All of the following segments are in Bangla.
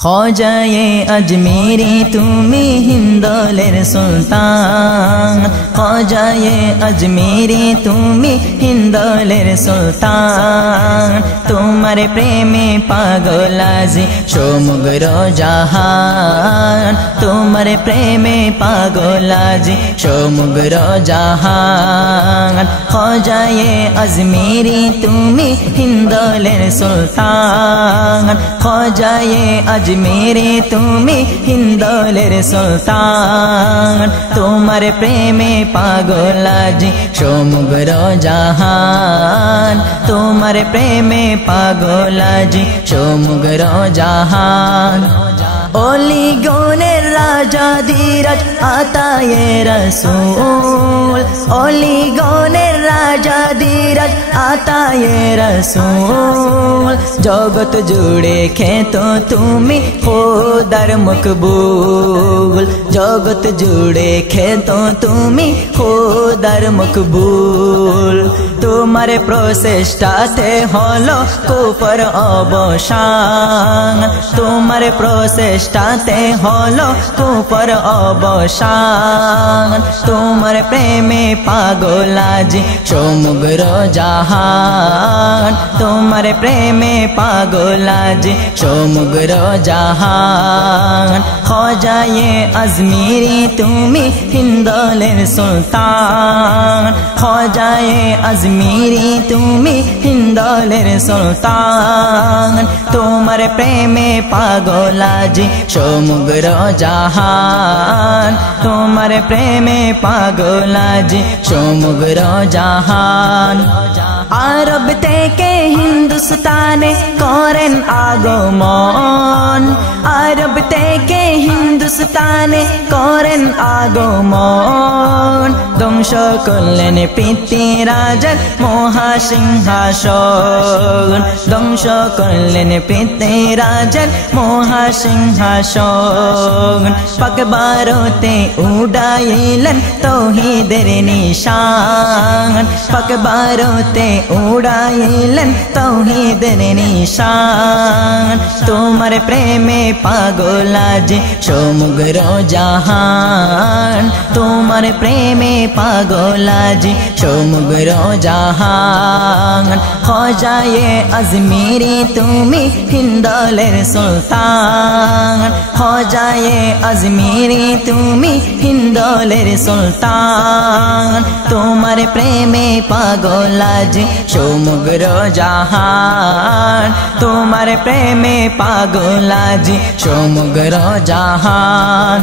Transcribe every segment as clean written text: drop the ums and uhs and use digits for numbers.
ख्वाजाए अजमेरी तुमी हिंदोलेर सुल्तान, ख्वाजाए अजमेरी तुमी हिंदोलेर सुल्तान। तुम्हारे प्रेमे पागल आजी समग्र जहान, तुम्हारे प्रेमे पागल आजी समग्र जहान। ख्वाजाए अजमेरी तुमी हिंदोलेर सुल्तान, ख्वाजाए अजमेरी तुमी हिंदोलेर सुल्तान। तुम्हारे प्रेमे पागल आजी समग्र जहान, तुम्हारे प्रेमे पागल आजी समग्र जहान। ओली गोनेर राजा धीरज आताये रसूल, ओली गोनेर राजा धीरज आताये रसूल। जगत जुड़े खेतो तुमी खुदार मकबूल, जगत जुड़े खेतो तुमी खुदार मकबूल। तुम्हारे प्रचेष्टाते हलो कुफर अवसान, तुम्हारे प्रचेष्टाते हलो कुफर अवसान। तुम्हारे प्रेमे पागल आजी समग्र जहान, तुम्हारे प्रेमे पागल आजी समग्र जहान। ख्वाजाए अजमेरी तुमी हिंदोलेर सुल्तान, ख्वाजाए अजमेरी तुमी हिंदोलेर सुल्तान। तुम्हारे प्रेमे पागल आजी समग्र जहान, तुम्हारे प्रेमे पागल आजी समग्र जहान। आरब থেকে হিন্দুস্তানে করেন আগমন, আরব থেকে হিন্দুস্তানে করেন আগমন। ধ্বংস করলেন পৃথ্বীরাজের মহাসিংহাসন, ধ্বংস করলেন পৃথ্বীরাজের মহাসিংহাসন। পাক ভারতে উড়াইলেন তৌহিদের নিশান, পাক ভারতে उड़ाइलन तौहीदेर निशान। तुम्हारे प्रेमे पागल आजी समग्र जहान, तुम्हारे प्रेमे पागल आजी समग्र जहान। ख्वाजाए अजमेरी तुमी हिंदोलेर सुल्तान, ख्वाजाए अजमेरी तुमी हिंदोलेर सुल्तान। तुम्हारे प्रेमे पागल आजी समग्र जहान, तुम्हारे प्रेमे पागल आजी समग्र जहान।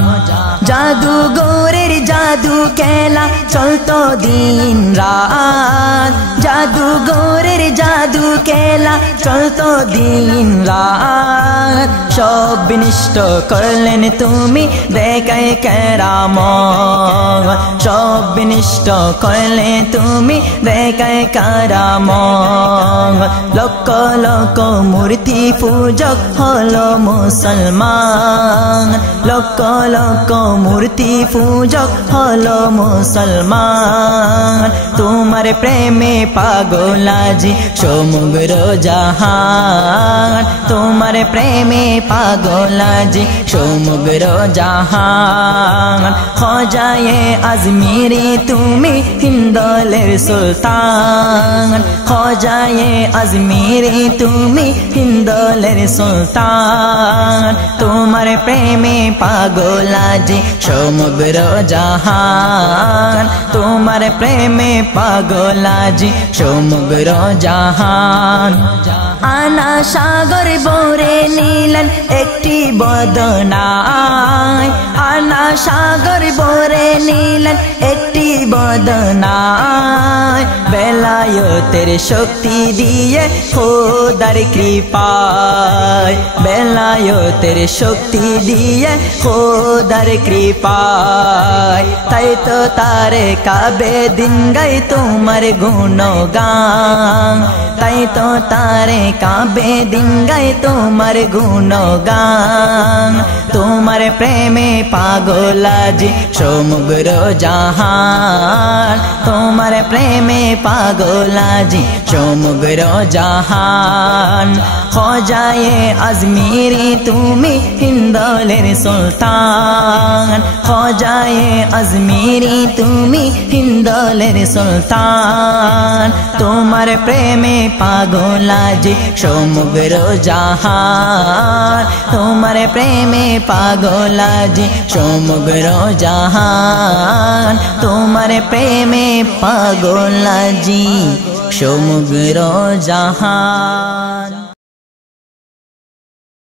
जादूगरेर जादू खेला चलतो दिन रात, जादूगरेर जादू खेला चलतो दिन रात। सब विनष्ट करलेन तुमी देखाय करामत, सब विनष्ट करले तुमी देखाय करामत। लक्ष लक्ष मूर्ति पूजक हलो मुसलमान, लक्ष लक्ष मूर्ति पूजक हलो मुसलमान। तुम्हारे प्रेमे पागल आजी समग्र जहान, तुम्हारे प्रेमे पागल आजी समग्र जहान। ख्वाजाए अजमेरी तुमी हिंदोलेर सुल्तान, ख्वाजाए अजमेरी तुमी हिंदोलेर सुल्तान। तुम्हारे प्रेमे पागल आजी समग्र जहान, तुम्हारे प्रेमे पागल आजी समग्र जहान। आना सागर बोरे नीलन एकटी बदनाय, आना सागर बोरे नीलन एकटी बदनाय। बेलायतेर शक्ति दिए खुदार कृपाय, बेलायतेर शक्ति दिए खुदार कृपाय। ताई तो तारे काबे दिन गई तुम्हारे गुणगान, ताई तो तारे काबे दिन गई तुम्हारे गुणगान। तुम्हारे प्रेमे पागल आजी समग्र जहान, तुम्हारे प्रेमे पागल आजी समग्र जहान। খোজায়ে আজমিরি তুমি হিন্দোলের সুলতান খোজায়ে আজমিরি তুমি হিন্দোলের সুলতান তোমার প্রেমে পাগল আজ সমগ্র জাহান তোমার প্রেমে পাগল আজ সমগ্র জাহান তোমার প্রেমে পাগল আজ সমগ্র জাহান।